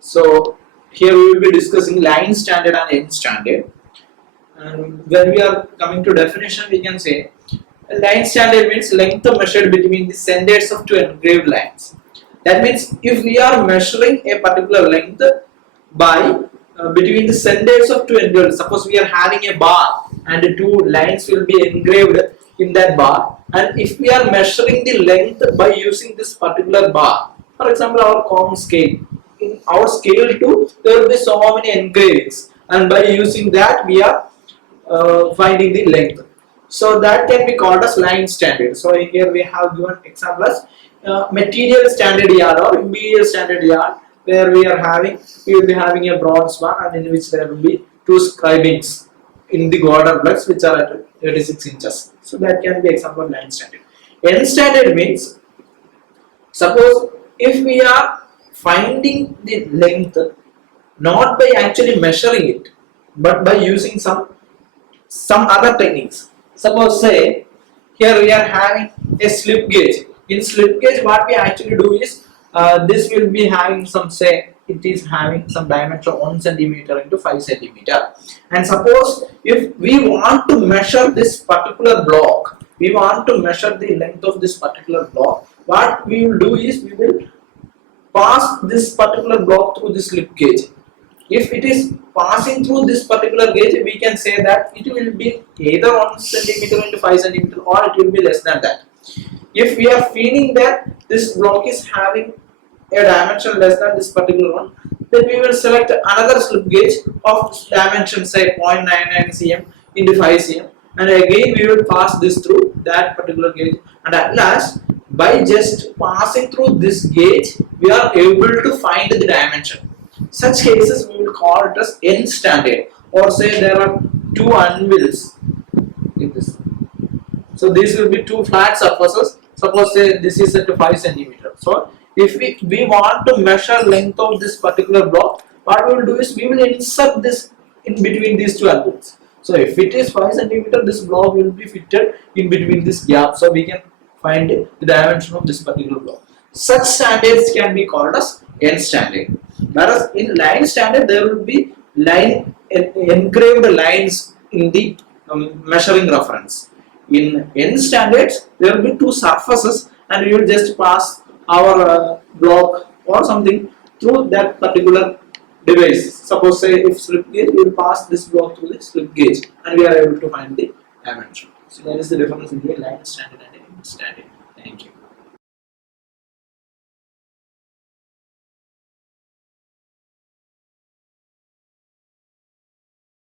So here we will be discussing line standard and end standard. And when we are coming to definition, we can say a line standard means length measured between the centers of two engraved lines. That means if we are measuring a particular length by between the centers of two engraved, suppose we are having a bar and two lines will be engraved in that bar, and if we are measuring the length by using this particular bar, for example our comb scale, in our scale too there will be so many engravings, and by using that we are finding the length. So that can be called as line standard. So here we have given example as material standard yard or imperial standard yard, where we will be having a bronze bar and in which there will be two scribings in the golden blocks which are at 36 inches. So that can be example of line standard. End standard means, suppose if we are finding the length not by actually measuring it but by using some other techniques. Suppose say here we are having a slip gauge. In slip gauge what we actually do is this will be having some, say it is having some diameter 1 centimeter into 5 centimeter, and suppose if we want to measure this particular block, we want to measure the length of this particular block, what we will do is we will pass this particular block through the slip gauge. If it is passing through this particular gauge, we can say that it will be either 1 centimeter into 5 centimeter or it will be less than that. If we are feeling that this block is having a dimension less than this particular one, then we will select another slip gauge of dimension, say 0.99 cm into 5 cm, and again we will pass this through that particular gauge, and at last by just passing through this gauge we are able to find the dimension. Such cases we will call it as end standard, or say there are two anvils in this. So these will be two flat surfaces. Suppose say this is at 5 centimeter. So if we want to measure length of this particular block, what we will do is we will insert this in between these two anvils. So if it is 5 centimeter, this block will be fitted in between this gap, so we can find the dimension of this particular block. Such standards can be called as end standard. Whereas in line standard there will be engraved lines in the measuring reference. In end standards there will be two surfaces and we will just pass our block or something through that particular device. Suppose say if slip gauge, we will pass this block through the slip gauge and we are able to find the dimension. So that is the difference between line standard and end standard. Thank you.